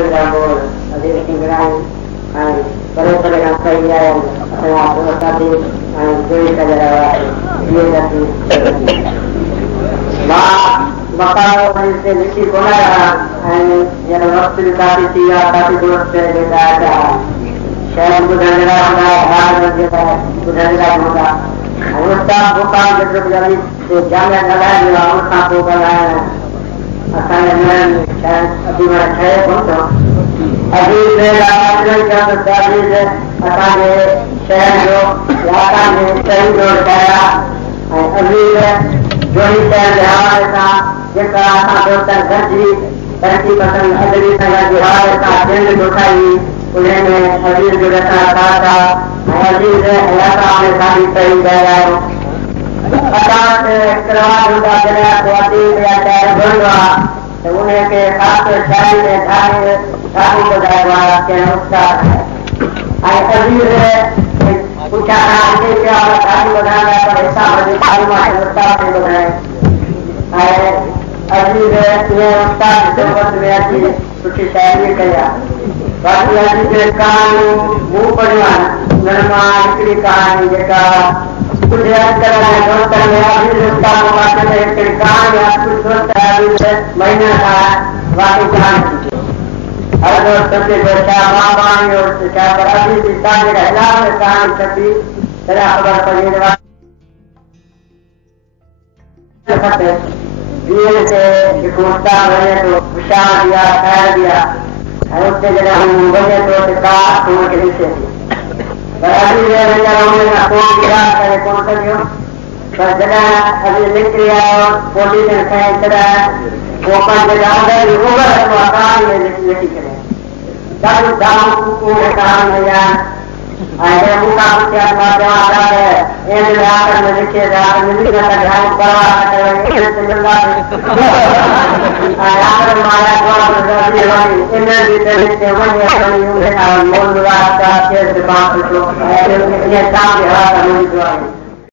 Hadirin kiraan ay pare-pareho sa iyan sa mga sabi ang gawin sa dalawa yun natin maka selisi ko na ay yan ang waktu dikati siya tapi doon sa ada siya ang budang nila na haran kita budang nila mga ang ustaz bukan betul jadi jangan ada di awal satu kali akan yang saya abimana saya untuk अभी मैं रामायण का मुताबिक है असांजे शहर जो इलाका में कई जोड़ कया अभी जोड़ी शहर बिहार सां जेका असां दोस्तनि गॾिजी तरक़ी पसंदि अदबी संघ बिहार सां जंग ॾोठाई उन में अजीज जो रचना था ऐं अजीज इलाका में साडी सही ॻाल्हायो असां इकरार हूंदा जॾहिं को अदीब या शाइर बणंदो आहे त उनखे ख़ासि शाइरी में ठाहे शादी बताया के अनुसार आई अजीज पूछा आगे क्या शादी बताना पर हिसाब से मालूम है उस्ताद ने बताया आई अजीज ये उस्ताद से वक्त में आती कुछ शायरी किया बाकी अजीज कहानी मुंह पढ़वा नरमा इकड़ी कहानी जेका कुछ याद करना है दोस्त में अजीज उस्ताद को बात में इकड़ी कहानी कुछ दोस्त अजीज महीना था बाकी कहानी हर दोस्त के बेटा माँ बानी और क्या पर अभी पिता के इलाज में कहानी छपी तेरा खबर पड़ी दिए से कोटा बने तो विशाल दिया खैर दिया और उससे जगह हम बने तो का तुम के नीचे पर अभी ये बेटा हमने ना कौन दिया करे कौन सा दियो पर जगह अभी निकल गया और पोजीशन है तेरा वो पर जगह अगर होगा तो आसान में लिखी करें दारू को काम या आए मुका क्या बात आता है एक आकर में लिखे रात में लिखा था ध्यान करवा करेंगे से मिलना आकर माया को रवि वाली इन्हें भी लिखते वही अपनी उन्हें मोल विवाद का केस बात को ये काम है